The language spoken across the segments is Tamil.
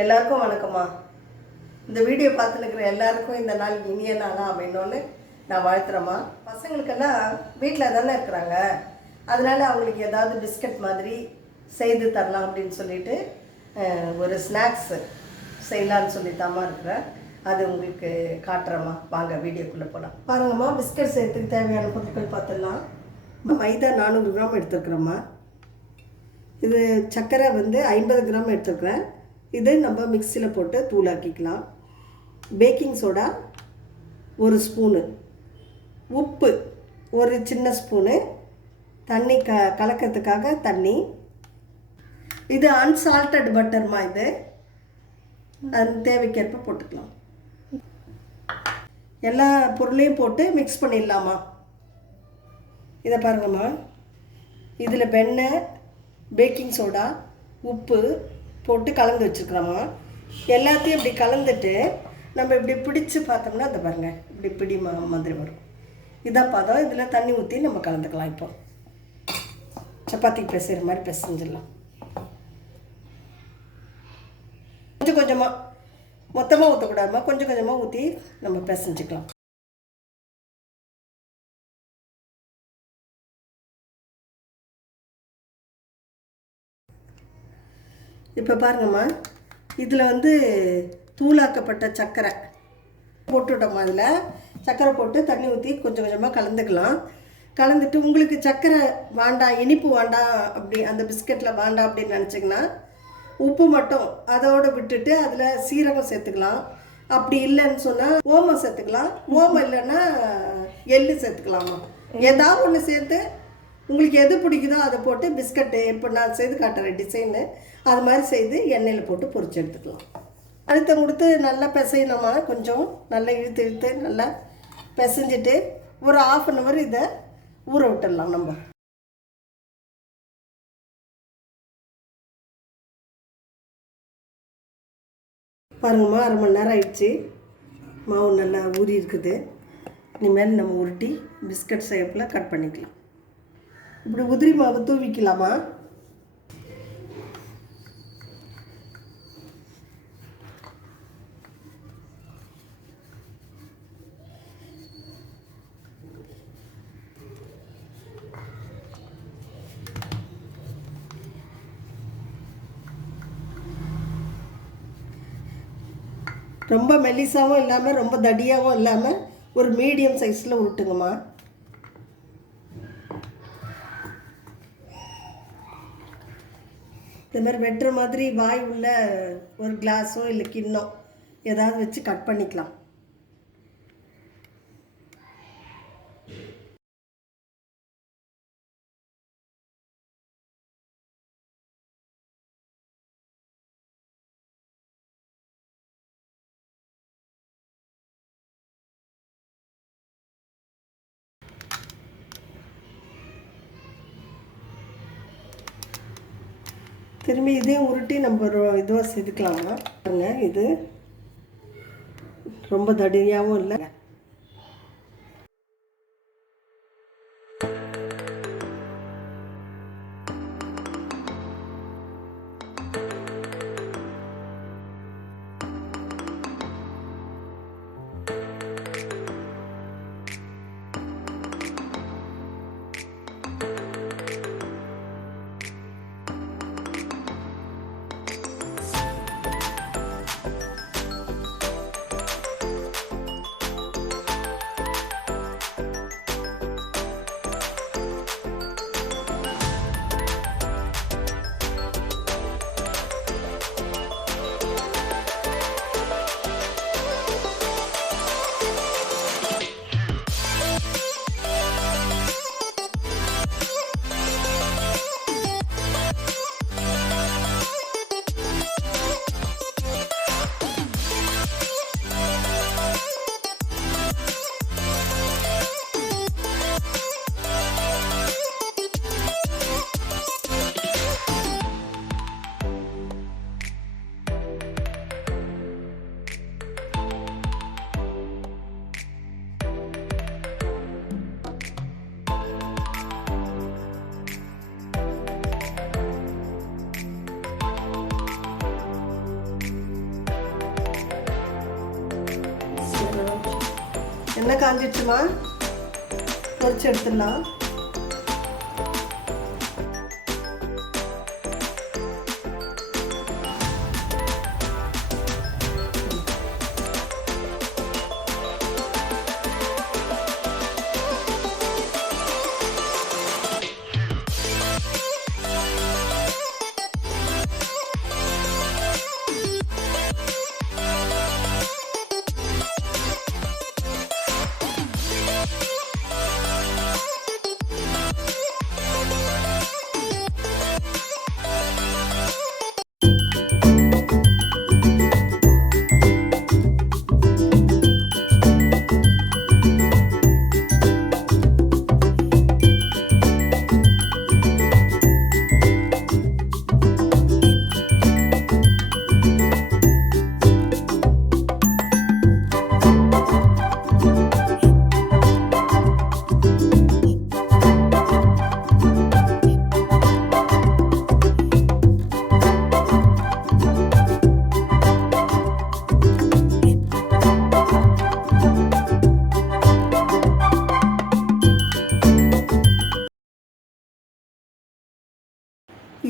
எல்லாருக்கும் வணக்கம்மா. இந்த வீடியோ பார்த்துருக்கிற எல்லாருக்கும் இந்த நாள் இனிய நாளா அப்படின்னோன்னு நான் வாழ்த்துறேம்மா. பசங்களுக்கெல்லாம் வீட்டில் தானே இருக்கிறாங்க, அதனால் அவங்களுக்கு ஏதாவது பிஸ்கட் மாதிரி செய்து தரலாம் அப்படின்னு சொல்லிட்டு ஒரு ஸ்நாக்ஸ் செய்யலான்னு சொல்லித்தாம்மா இருக்கிறேன். அது உங்களுக்கு காட்டுறேம்மா. வாங்க வீடியோக்குள்ளே போகலாம். பாருங்கம்மா, பிஸ்கட் செய்யறதுக்கு தேவையான பொருட்கள் பார்த்துடலாம். மைதா 400 கிராம் எடுத்துருக்குறேம்மா. இது சர்க்கரை 50 கிராம் எடுத்துருக்குறேன். இது நம்ம மிக்சியில் போட்டு தூளாக்கிக்கலாம். பேக்கிங் சோடா 1 ஸ்பூனு, உப்பு 1 சின்ன ஸ்பூனு, தண்ணி கலக்கிறதுக்காக தண்ணி. இது அன்சால்டட் பட்டர்மா. இது அது தேவைக்கேற்ப போட்டுக்கலாம். எல்லா பொருளையும் போட்டு மிக்ஸ் பண்ணிடலாமா. இதை பாருங்கம்மா, இதில் வெண்ணெய், பேக்கிங் சோடா, உப்பு போட்டு கலந்து வச்சுருக்குறோம்மா. எல்லாத்தையும் இப்படி கலந்துட்டு நம்ம இப்படி பிடிச்சி பார்த்தோம்னா அதை பாருங்கள், இப்படி பிடி மாதிரி வரும். இதான் பதம். இதில் தண்ணி ஊற்றி நம்ம கலந்துக்கலாம். இப்போ சப்பாத்திக்கு பிசைகிற மாதிரி பிசைஞ்சிடலாம். கொஞ்சம் கொஞ்சமாக, மொத்தமாக ஊற்றக்கூடாதுமா, கொஞ்சம் கொஞ்சமாக ஊற்றி நம்ம பிசைஞ்சிக்கலாம். இப்போ பாருங்கம்மா, இதில் தூளாக்கப்பட்ட சர்க்கரை போட்டுவிட்டோம்மா. அதில் சர்க்கரை போட்டு தண்ணி ஊற்றி கொஞ்சம் கொஞ்சமாக கலந்துக்கலாம். கலந்துட்டு உங்களுக்கு சர்க்கரை வேண்டாம், இனிப்பு வேண்டாம், அப்படி அந்த பிஸ்கட்டில் வேண்டாம் அப்படின்னு நினச்சிங்கன்னா உப்பு மட்டும் அதோடு விட்டுட்டு அதில் சீரகம் சேர்த்துக்கலாம். அப்படி இல்லைன்னு சொன்னால் ஓமம் சேர்த்துக்கலாம். ஓமம் இல்லைன்னா எள்ளு சேர்த்துக்கலாமா. ஏதாவது ஒன்று சேர்த்து உங்களுக்கு எது பிடிக்குதோ அதை போட்டு பிஸ்கட்டு இப்போ நான் செய்து காட்டுறேன் டிசைனு, அது மாதிரி செய்து எண்ணெயில் போட்டு பொரிச்சு எடுத்துக்கலாம். அழுத்தம் கொடுத்து நல்லா பிசையணுமா. கொஞ்சம் நல்லா இழுத்து இழுத்து நல்லா பிசைஞ்சிட்டு ஒரு 1/2 hour இதை ஊற விட்டுடலாம். நம்ம பாருங்கம்மா, 1/2 மணி நேரம் ஆயிடுச்சு. மாவு நல்லா ஊறி இருக்குது. இனிமேல் நம்ம உருட்டி பிஸ்கட் ஷேப்பில் கட் பண்ணிக்கலாம். இப்படி உதிரி மாவு தூவிக்கலாமா. ரொம்ப மெல்லிசாவும் இல்லாமல் ரொம்ப தடியாகவும் இல்லாமல் ஒரு மீடியம் சைஸில் உருட்டுங்கம்மா. இந்த மாதிரி வெட்டுற மாதிரி வாய் உள்ள ஒரு கிளாஸோ இல்லை கிண்ணோ ஏதாவது வச்சு கட் பண்ணிக்கலாம். திரும்பி இதையும் உருட்டி நம்ம இதுவாக செதுக்கலாமா. பாருங்க, இது ரொம்ப தடியாகவும் இல்லை. எண்ணெய் காஞ்சிடுச்சுமா, பொரிச்சு எடுத்துடலாம்.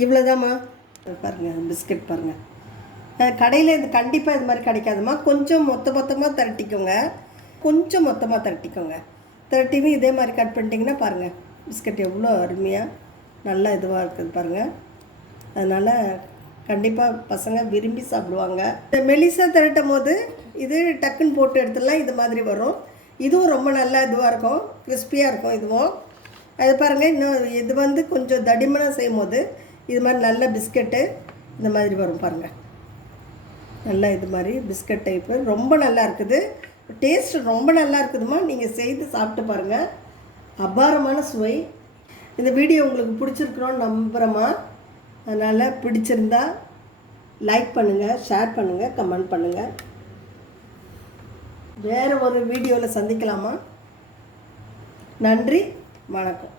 இவ்வளோதாம்மா. பாருங்கள் பிஸ்கட் பாருங்கள். கடையில் இது கண்டிப்பாக இது மாதிரி கிடைக்காதுமா. கொஞ்சம் மொத்தமாக திரட்டிக்கோங்க, கொஞ்சம் மொத்தமாக திரட்டிக்கோங்க. திரட்டின்னு இதே மாதிரி கட் பண்ணிட்டிங்கன்னா பாருங்கள் பிஸ்கட் எவ்வளோ அருமையாக நல்லா இதுவாக இருக்குது பாருங்கள். அதனால் கண்டிப்பாக பசங்க விரும்பி சாப்பிடுவாங்க. இந்த மெலிசா திரட்டும் போது இது டக்குன்னு போட்டு எடுத்துடலாம். இது மாதிரி வரும். இதுவும் ரொம்ப நல்லா இதுவாக இருக்கும், கிறிஸ்பியாக இருக்கும். இதுவும் அது பாருங்கள். இன்னும் இது கொஞ்சம் தடிமனாக செய்யும் போது இது மாதிரி நல்ல பிஸ்கட்டு இந்த மாதிரி வரும் பாருங்கள். நல்லா இது மாதிரி பிஸ்கட் டைப்பு ரொம்ப நல்லா இருக்குது. டேஸ்ட் ரொம்ப நல்லா இருக்குதுமா. நீங்கள் செய்து சாப்பிட்டு பாருங்கள், அபாரமான சுவை. இந்த வீடியோ உங்களுக்கு பிடிச்சிருக்கிறோன்னு நம்புகிறோமா. அதனால் பிடிச்சிருந்தா லைக் பண்ணுங்கள், ஷேர் பண்ணுங்கள், கமெண்ட் பண்ணுங்கள். வேறு ஒரு வீடியோவில் சந்திக்கலாமா. நன்றி, வணக்கம்.